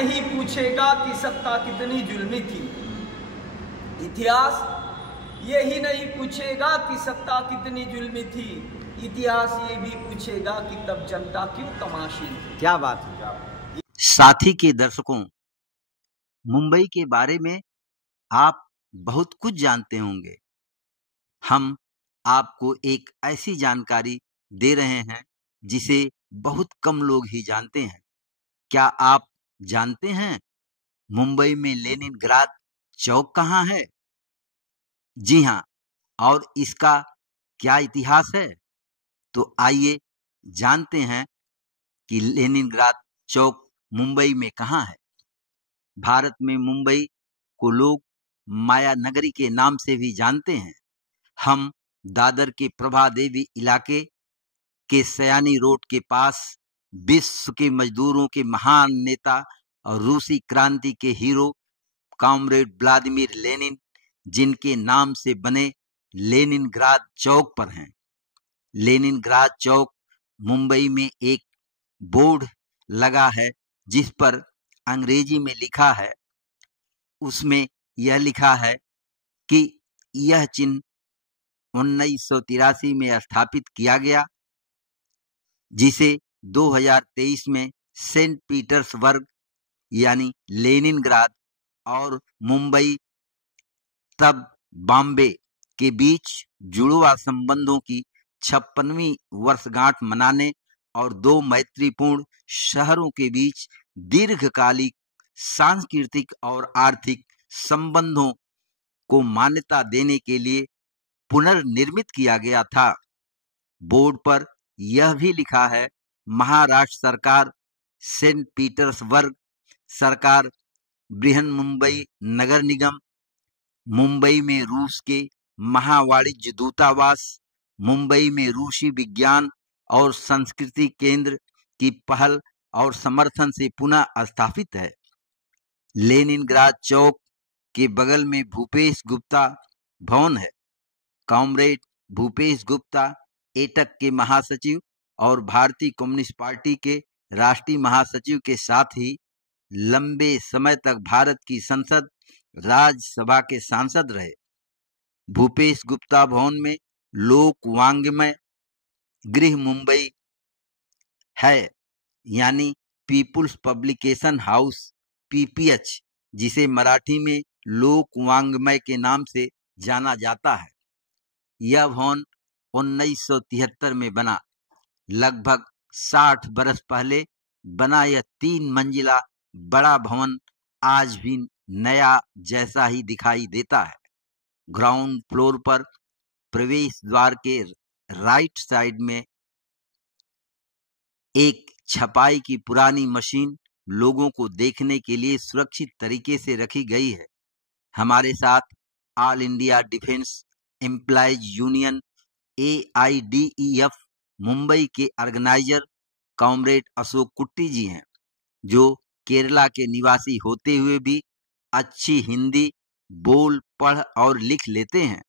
नहीं पूछेगा कि सत्ता कितनी जुल्मी थी। इतिहास यही नहीं पूछेगा कि सत्ता कितनी जुल्मी थी, इतिहास ये भी पूछेगा कि तब जनता क्यों तमाशी थी। क्या बात है। साथी के दर्शकों, मुंबई के बारे में आप बहुत कुछ जानते होंगे। हम आपको एक ऐसी जानकारी दे रहे हैं जिसे बहुत कम लोग ही जानते हैं। क्या आप जानते हैं मुंबई में लेनिनग्राद चौक कहाँ है? जी हाँ, और इसका क्या इतिहास है? तो आइए जानते हैं कि लेनिनग्राद चौक मुंबई में कहाँ है। भारत में मुंबई को लोग माया नगरी के नाम से भी जानते हैं। हम दादर के प्रभा देवी इलाके के सयानी रोड के पास विश्व के मजदूरों के महान नेता और रूसी क्रांति के हीरो कॉमरेड व्लादिमीर लेनिन, जिनके नाम से बने लेनिनग्राद चौक पर हैं। लेनिनग्राद चौक मुंबई में एक बोर्ड लगा है जिस पर अंग्रेजी में लिखा है। उसमें यह लिखा है कि यह चिन्ह 1983 में स्थापित किया गया, जिसे 2023 में सेंट पीटर्सबर्ग यानी लेनिनग्राद और मुंबई तब बॉम्बे के बीच जुड़वा संबंधों की 56वीं वर्षगांठ मनाने और दो मैत्रीपूर्ण शहरों के बीच दीर्घकालिक सांस्कृतिक और आर्थिक संबंधों को मान्यता देने के लिए पुनर्निर्मित किया गया था। बोर्ड पर यह भी लिखा है, महाराष्ट्र सरकार, सेंट पीटर्सबर्ग सरकार, बृहन्मुंबई नगर निगम, मुंबई में रूस के महावाणिज्य दूतावास, मुंबई में रूसी विज्ञान और संस्कृति केंद्र की पहल और समर्थन से पुनः स्थापित है। लेनिनग्राद चौक के बगल में भूपेश गुप्ता भवन है। कॉमरेड भूपेश गुप्ता एटक के महासचिव और भारतीय कम्युनिस्ट पार्टी के राष्ट्रीय महासचिव के साथ ही लंबे समय तक भारत की संसद राज्यसभा के सांसद रहे। भूपेश गुप्ता भवन में लोक वाङ्मय गृह मुंबई है, यानी पीपुल्स पब्लिकेशन हाउस पीपीएच, जिसे मराठी में लोक वाङ्मय के नाम से जाना जाता है। यह भवन 1973 में बना। लगभग 60 बरस पहले बना यह 3 मंजिला बड़ा भवन आज भी नया जैसा ही दिखाई देता है। ग्राउंड फ्लोर पर प्रवेश द्वार के राइट साइड में एक छपाई की पुरानी मशीन लोगों को देखने के लिए सुरक्षित तरीके से रखी गई है। हमारे साथ all India defence employees union AIDEF Mumbai के ऑर्गेनाइजर कॉमरेड अशोक कुट्टी जी हैं, जो केरला के निवासी होते हुए भी अच्छी हिंदी बोल पढ़ और लिख लेते हैं।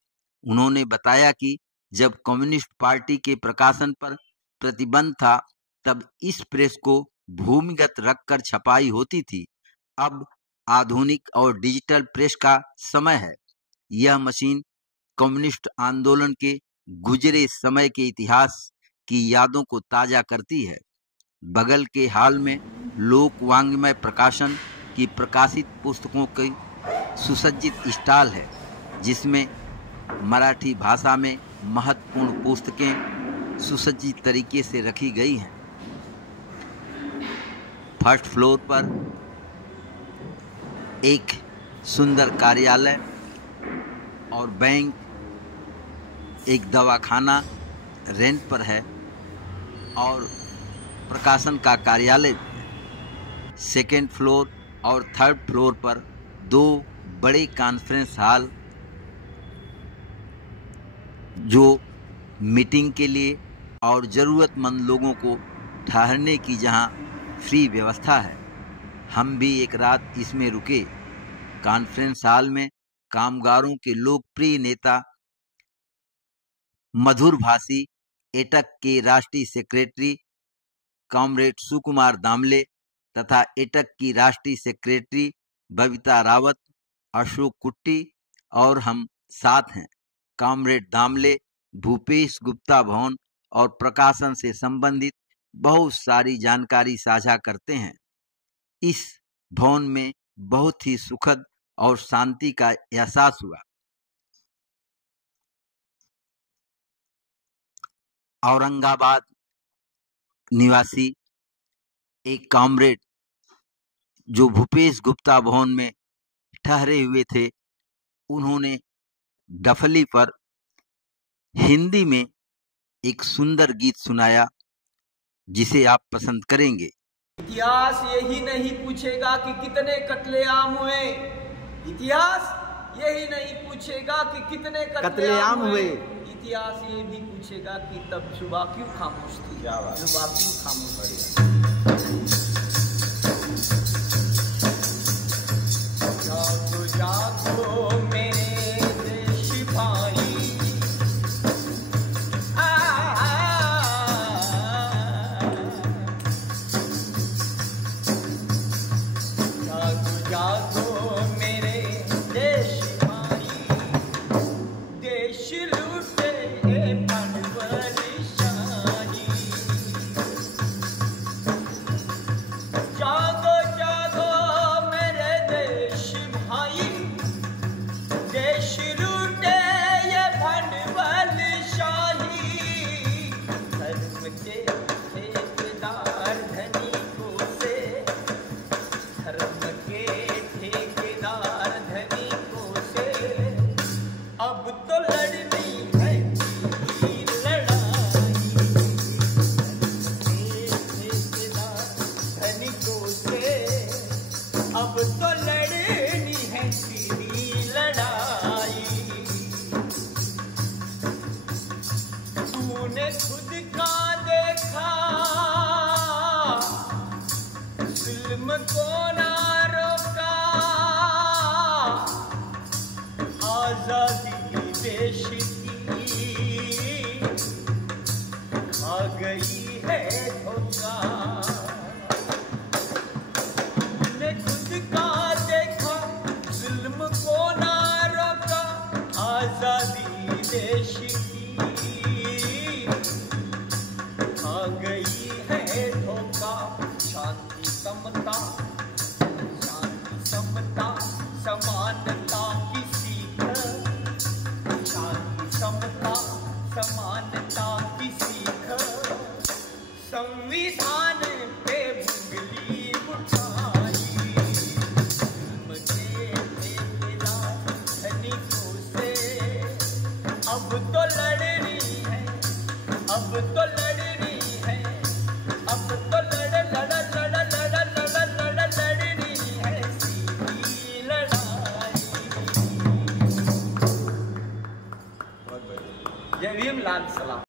उन्होंने बताया कि जब कम्युनिस्ट पार्टी के प्रकाशन पर प्रतिबंध था, तब इस प्रेस को भूमिगत रखकर छपाई होती थी। अब आधुनिक और डिजिटल प्रेस का समय है। यह मशीन कम्युनिस्ट आंदोलन के गुजरे समय के इतिहास की यादों को ताजा करती है। बगल के हाल में लोक वाङ्मय प्रकाशन की प्रकाशित पुस्तकों की सुसज्जित स्टॉल है, जिसमें मराठी भाषा में महत्वपूर्ण पुस्तकें सुसज्जित तरीके से रखी गई हैं। फर्स्ट फ्लोर पर एक सुंदर कार्यालय और बैंक, एक दवाखाना रेंट पर है और प्रकाशन का कार्यालय। सेकेंड फ्लोर और थर्ड फ्लोर पर 2 बड़े कॉन्फ्रेंस हॉल, जो मीटिंग के लिए और ज़रूरतमंद लोगों को ठहरने की जहां फ्री व्यवस्था है। हम भी एक रात इसमें रुके। कॉन्फ्रेंस हॉल में कामगारों के लोकप्रिय नेता, मधुर भाषी एटक के राष्ट्रीय सेक्रेटरी कॉमरेड सुकुमार दामले, तथा एटक की राष्ट्रीय सेक्रेटरी बबीता रावत, अशोक कुट्टी और हम साथ हैं। कॉमरेड दामले भूपेश गुप्ता भवन और प्रकाशन से संबंधित बहुत सारी जानकारी साझा करते हैं। इस भवन में बहुत ही सुखद और शांति का एहसास हुआ। औरंगाबाद निवासी एक कॉमरेड जो भूपेश गुप्ता भवन में ठहरे हुए थे, उन्होंने डफली पर हिंदी में एक सुंदर गीत सुनाया जिसे आप पसंद करेंगे। इतिहास यही नहीं पूछेगा कि कितने कत्लेआम हुए, इतिहास यही नहीं पूछेगा कि कितने कत्लेआम हुए, इतिहास ये भी पूछेगा कि तब जुबा क्यों खामोश थी, जुबा क्यों खामोश थी। जागो जागो मेरे देश भाई, जागो मेरे देश भाई, देश लूटे बनवलिशाही। जागो जागो मेरे देश भाई, देश लूटे ये बनवलिशाही। धर्म के ठेकेदार धनिकों से, धर्म के ठेकेदार धनिकों से अब तो लड़नी है की लड़ाई। ठेकेदार धनिकों से अब तो लड़नी है सीधी लड़ाई। तूने खुद का देखा जुल्म को ना रोका, आजादी देश की खा गई है धोखा। तूने खुद का देखा जुल्म को ना रोका, आजादी देश की खा गई है धोखा। शांति समता, शांति समता समानता की सीख, शांति समता समानता की सीख। संविधान पे उंगली उठाई, जुल्म के ठेकेदार धनिकों से अब तो लड़नी है, अब तो लड़नी है, अब तो लड़नी है सीधी लड़ाई। जय भीम, लाल सलाम।